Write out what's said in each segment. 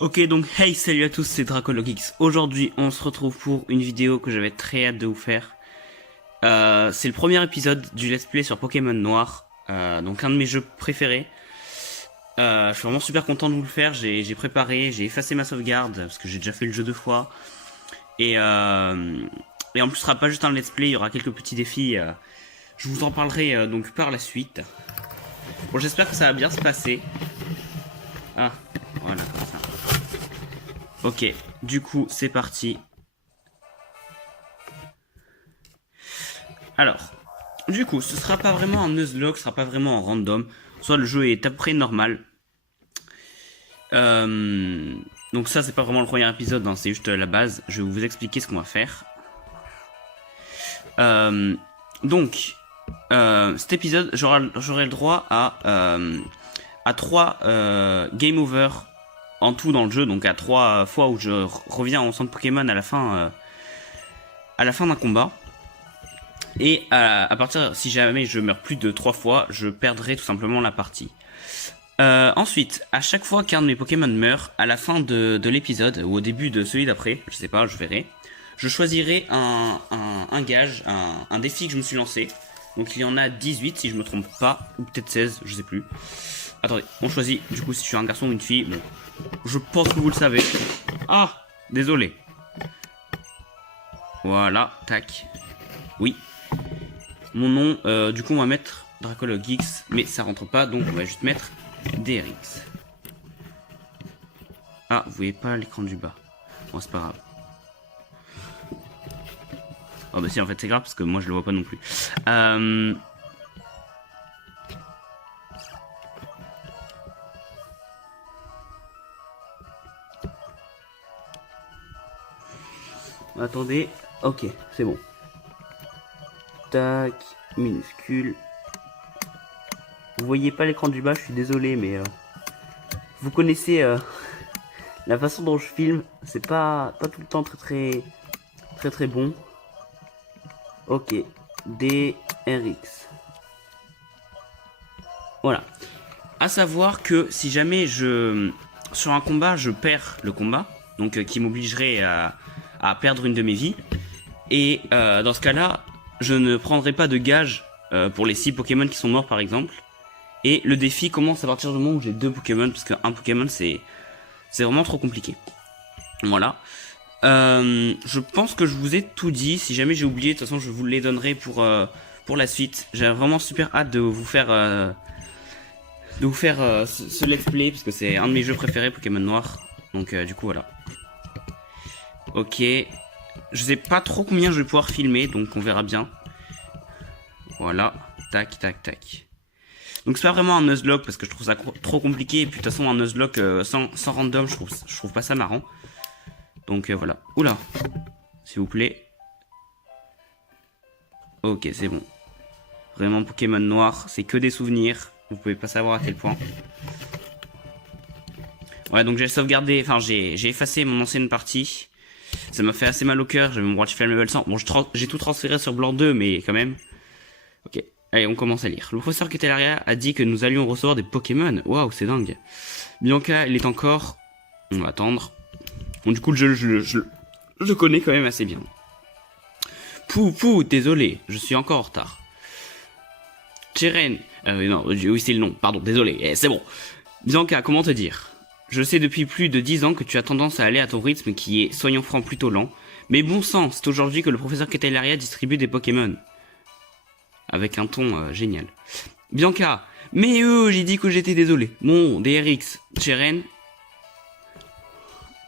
Ok, donc hey, salut à tous, c'est DracoloGeeks. Aujourd'hui, on se retrouve pour une vidéo que j'avais très hâte de vous faire. C'est le premier épisode du let's play sur Pokémon Noir, donc un de mes jeux préférés. Je suis vraiment super content de vous le faire. J'ai préparé, j'ai effacé ma sauvegarde parce que j'ai déjà fait le jeu 2 fois. Et, et en plus, ce sera pas juste un let's play, il y aura quelques petits défis. Je vous en parlerai donc par la suite. Bon, j'espère que ça va bien se passer. Ah, voilà, comme ça. Ok, du coup, c'est parti. Alors, du coup, ce sera pas vraiment un Nuzlocke, ce sera pas vraiment en random. Soit le jeu est à peu près normal. Euh, donc ça, c'est pas vraiment le premier épisode, hein, c'est juste la base. Je vais vous expliquer ce qu'on va faire. Euh, donc, cet épisode, j'aurai le droit à 3 game over en tout dans le jeu. Donc à 3 fois où je reviens en centre Pokémon à la fin d'un combat. Et à partir, si jamais je meurs plus de 3 fois, je perdrai tout simplement la partie. Ensuite, à chaque fois qu'un de mes Pokémon meurt, à la fin de l'épisode, ou au début de celui d'après, je sais pas, je verrai, je choisirai un gage, un défi que je me suis lancé. Donc il y en a 18 si je me trompe pas, ou peut-être 16, je sais plus. Attendez, on choisit du coup si je suis un garçon ou une fille. Bon, je pense que vous le savez. Ah, désolé. Voilà, tac. Oui. Mon nom, du coup on va mettre DracoloGeeks, mais ça rentre pas, donc on va juste mettre DRX. Ah, vous voyez pas l'écran du bas. Bon, c'est pas grave. Oh bah si, en fait c'est grave parce que moi je le vois pas non plus. Attendez, ok, c'est bon. Tac, minuscule. Vous voyez pas l'écran du bas, je suis désolé, mais vous connaissez la façon dont je filme, c'est pas tout le temps très bon. Ok, DRX. Voilà. À savoir que si jamais sur un combat je perds le combat, donc qui m'obligerait à perdre une de mes vies, et dans ce cas-là, je ne prendrai pas de gage pour les 6 Pokémon qui sont morts par exemple. Et le défi commence à partir du moment où j'ai 2 Pokémon, parce qu'un Pokémon c'est vraiment trop compliqué. Voilà. Je pense que je vous ai tout dit. Si jamais j'ai oublié, de toute façon je vous les donnerai pour la suite. J'ai vraiment super hâte de vous faire ce let's play, parce que c'est un de mes jeux préférés, Pokémon Noir. Donc du coup voilà. Ok. Je sais pas trop combien je vais pouvoir filmer, donc on verra bien. Voilà. Tac, tac, tac. Donc c'est pas vraiment un Nuzlocke parce que je trouve ça trop compliqué. Et puis de toute façon un Nuzlocke sans random, je trouve pas ça marrant. Donc voilà. Oula. S'il vous plaît. Ok, c'est bon. Vraiment Pokémon Noir, c'est que des souvenirs. Vous pouvez pas savoir à quel point. Ouais, donc j'ai sauvegardé, enfin j'ai effacé mon ancienne partie. Ça m'a fait assez mal au cœur, j'avais mon Brachyflame level 100. Bon, j'ai tout transféré sur Blanc 2, mais quand même. Ok, allez, on commence à lire. Le professeur Ketelaria a dit que nous allions recevoir des Pokémon. Waouh, c'est dingue. Bianca, il est encore... On va attendre. Bon, du coup, je le connais quand même assez bien. Pou, désolé, je suis encore en retard. Cheren, non, oui, c'est le nom, pardon, désolé, c'est bon. Bianca, comment te dire? Je sais depuis plus de 10 ans que tu as tendance à aller à ton rythme qui est, soyons francs, plutôt lent. Mais bon sang, c'est aujourd'hui que le professeur Ketelaria distribue des Pokémon. Avec un ton génial. Bianca, mais j'ai dit que j'étais désolé. Bon, DRX, Cheren.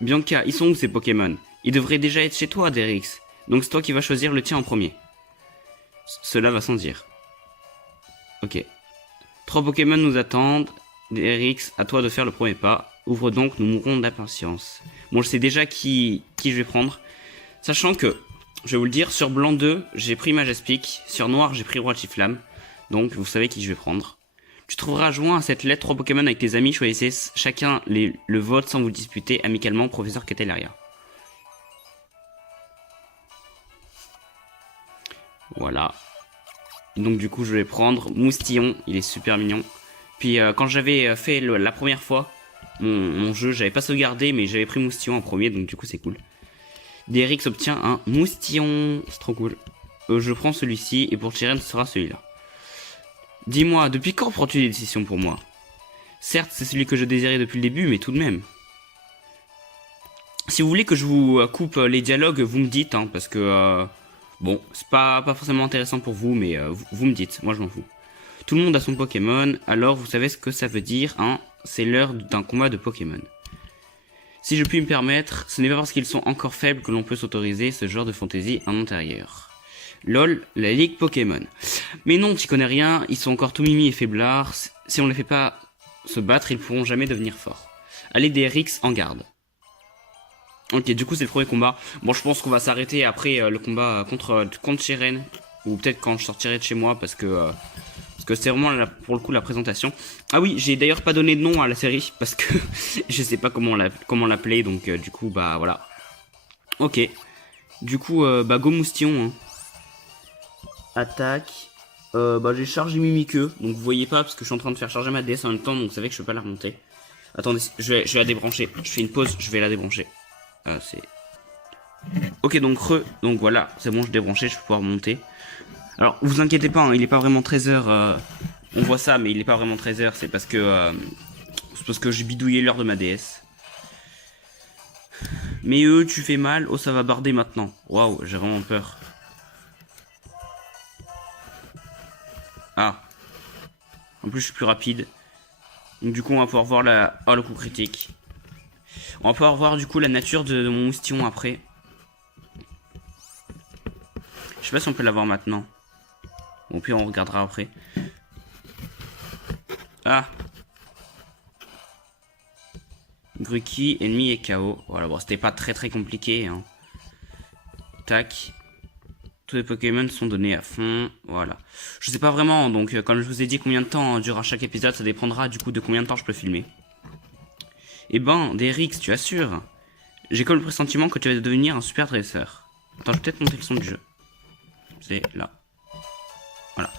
Bianca, ils sont où ces Pokémon? Ils devraient déjà être chez toi, DRX. Donc c'est toi qui vas choisir le tien en premier. Cela va sans dire. Ok. 3 Pokémon nous attendent. DRX, à toi de faire le premier pas. Ouvre donc, nous mourrons d'impatience. Bon, je sais déjà qui je vais prendre. Sachant que, je vais vous le dire, sur Blanc 2, j'ai pris Majaspic. Sur Noir, j'ai pris Brachyflame. Donc, vous savez qui je vais prendre. Tu trouveras joint à cette lettre 3 Pokémon avec tes amis. Choisissez chacun le vote sans vous disputer amicalement, professeur Ketelaria. Voilà. Donc du coup je vais prendre Moustillon, il est super mignon. Puis quand j'avais fait la première fois, mon jeu. J'avais pas sauvegardé, mais j'avais pris Moustillon en premier, donc du coup c'est cool. Derix obtient un Moustillon, c'est trop cool. Je prends celui-ci, et pour Tyren, ce sera celui-là. Dis-moi, depuis quand prends-tu des décisions pour moi? Certes, c'est celui que je désirais depuis le début, mais tout de même. Si vous voulez que je vous coupe les dialogues, vous me dites, hein, parce que... bon, c'est pas forcément intéressant pour vous, mais vous me dites, moi je m'en fous. Tout le monde a son Pokémon, alors vous savez ce que ça veut dire, hein? C'est l'heure d'un combat de Pokémon. Si je puis me permettre, ce n'est pas parce qu'ils sont encore faibles que l'on peut s'autoriser ce genre de fantaisie en intérieur. LOL, la Ligue Pokémon. Mais non, t'y connais rien, ils sont encore tout mimi et faiblards. Si on les fait pas se battre, ils pourront jamais devenir forts. Allez, DRX en garde. Ok, du coup c'est le premier combat. Bon, je pense qu'on va s'arrêter après le combat contre Tyren. Ou peut-être quand je sortirai de chez moi, parce que c'est vraiment pour le coup la présentation. Ah oui, j'ai d'ailleurs pas donné de nom à la série, parce que je sais pas comment l'appeler, donc du coup, bah voilà. Ok. Du coup, bah go Moustillon. Hein. Attaque. Bah j'ai chargé Mimiqueux, donc vous voyez pas, parce que je suis en train de faire charger ma DS en même temps, donc vous savez que je peux pas la remonter. Attendez, je vais la débrancher. Je fais une pause, je vais la débrancher. C'est... Ok, donc donc voilà, c'est bon, je débranché, je peux pouvoir monter. Alors, vous inquiétez pas, hein, il est pas vraiment 13h. On voit ça, mais il est pas vraiment 13h, c'est parce que j'ai bidouillé l'heure de ma DS. Mais tu fais mal, oh ça va barder maintenant. Waouh, j'ai vraiment peur. Ah. En plus, je suis plus rapide. Donc du coup, on va pouvoir voir la... Oh, le coup critique. On va pouvoir voir du coup la nature de mon Moustillon après. Je sais pas si on peut l'avoir maintenant. Bon, puis on regardera après. Ah. Gruki, ennemi et KO. Voilà, bon, c'était pas très compliqué. Hein. Tac. Tous les Pokémon sont donnés à fond. Voilà. Je sais pas vraiment, donc comme je vous ai dit combien de temps durera chaque épisode, ça dépendra du coup de combien de temps je peux filmer. Eh ben, DRX, tu assures. J'ai comme le pressentiment que tu vas devenir un super dresseur. Attends, je vais peut-être monter le son du jeu. C'est là. Voilà.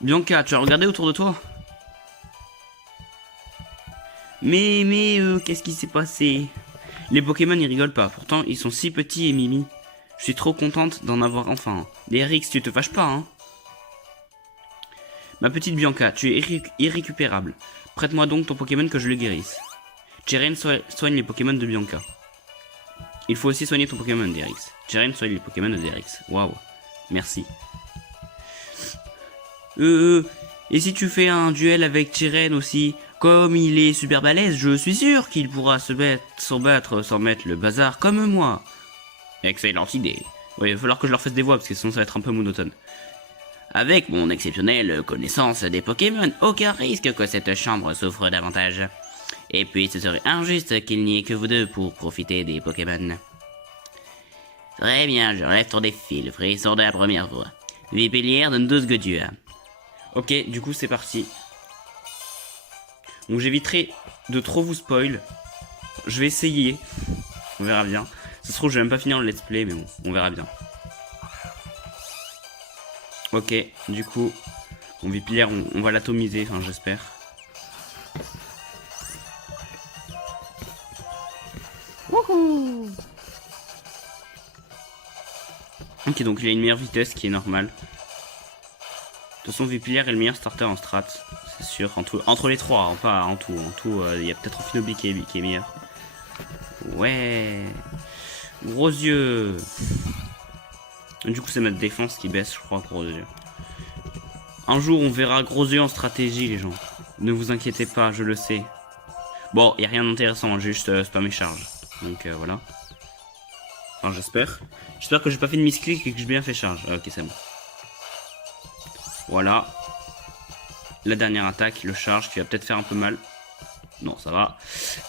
Bianca, tu as regardé autour de toi? Mais, qu'est-ce qui s'est passé? Les Pokémon, ils rigolent pas. Pourtant, ils sont si petits et mimi. Je suis trop contente d'en avoir enfin. DRX, tu te fâches pas, hein? Ma petite Bianca, tu es irrécupérable. Prête-moi donc ton Pokémon que je le guérisse. Tyren soigne les Pokémon de Bianca. Il faut aussi soigner ton Pokémon, DRX. Tyren soigne les Pokémon de DRX. Waouh. Merci. Et si tu fais un duel avec Tyren aussi, comme il est super balèze, je suis sûr qu'il pourra se battre sans mettre le bazar comme moi. Excellente idée. Oui, il va falloir que je leur fasse des voix, parce que sinon ça va être un peu monotone. Avec mon exceptionnelle connaissance des Pokémon, aucun risque que cette chambre souffre davantage. Et puis ce serait injuste qu'il n'y ait que vous deux pour profiter des Pokémon. Très bien, je relève ton défi, le frisson de la première voix. Vipillière donne 12 Godua. Ok, du coup c'est parti. Donc j'éviterai de trop vous spoil. Je vais essayer. On verra bien. Ça se trouve je vais même pas finir le let's play, mais bon, on verra bien. Ok, du coup, mon Vipillière, on va l'atomiser, enfin j'espère. Wouhou! Ok, donc il a une meilleure vitesse qui est normale. De toute façon, Vipillière est le meilleur starter en strat, c'est sûr. Entre les trois, hein, pas en tout. En tout, il y a peut-être Ophinobli qui est meilleur. Ouais. Gros yeux. Du coup, c'est notre défense qui baisse, je crois, gros yeux. Un jour, on verra gros yeux en stratégie, les gens. Ne vous inquiétez pas, je le sais. Bon, il n'y a rien d'intéressant, j'ai juste spam mes charges. Donc voilà. Enfin, j'espère. J'espère que j'ai pas fait de misclick et que j'ai bien fait charge. Ok, c'est bon. Voilà. La dernière attaque, le charge, qui va peut-être faire un peu mal. Non, ça va.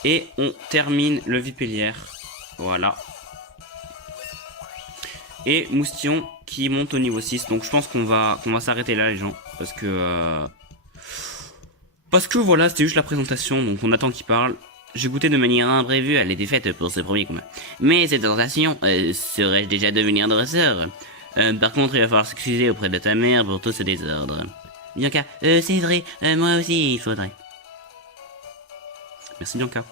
Et on termine le Vipillière. Voilà. Et Moustillon qui monte au niveau 6. Donc je pense qu'on va s'arrêter là, les gens. Parce que voilà, c'était juste la présentation. Donc on attend qu'il parle. J'ai goûté de manière imprévue à les défaites pour ce premier combat. Mais cette tentation, serais-je déjà devenu un dresseur? Par contre, il va falloir s'excuser auprès de ta mère pour tout ce désordre. Bianca, c'est vrai, moi aussi il faudrait. Merci Bianca.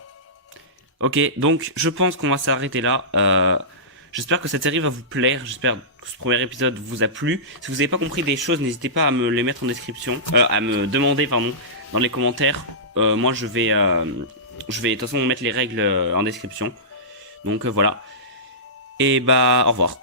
Ok, donc je pense qu'on va s'arrêter là. J'espère que cette série va vous plaire. J'espère que ce premier épisode vous a plu. Si vous n'avez pas compris des choses, n'hésitez pas à me les mettre en description. À me demander, pardon, dans les commentaires. Moi, je vais de toute façon mettre les règles en description. Donc voilà. Et bah, au revoir.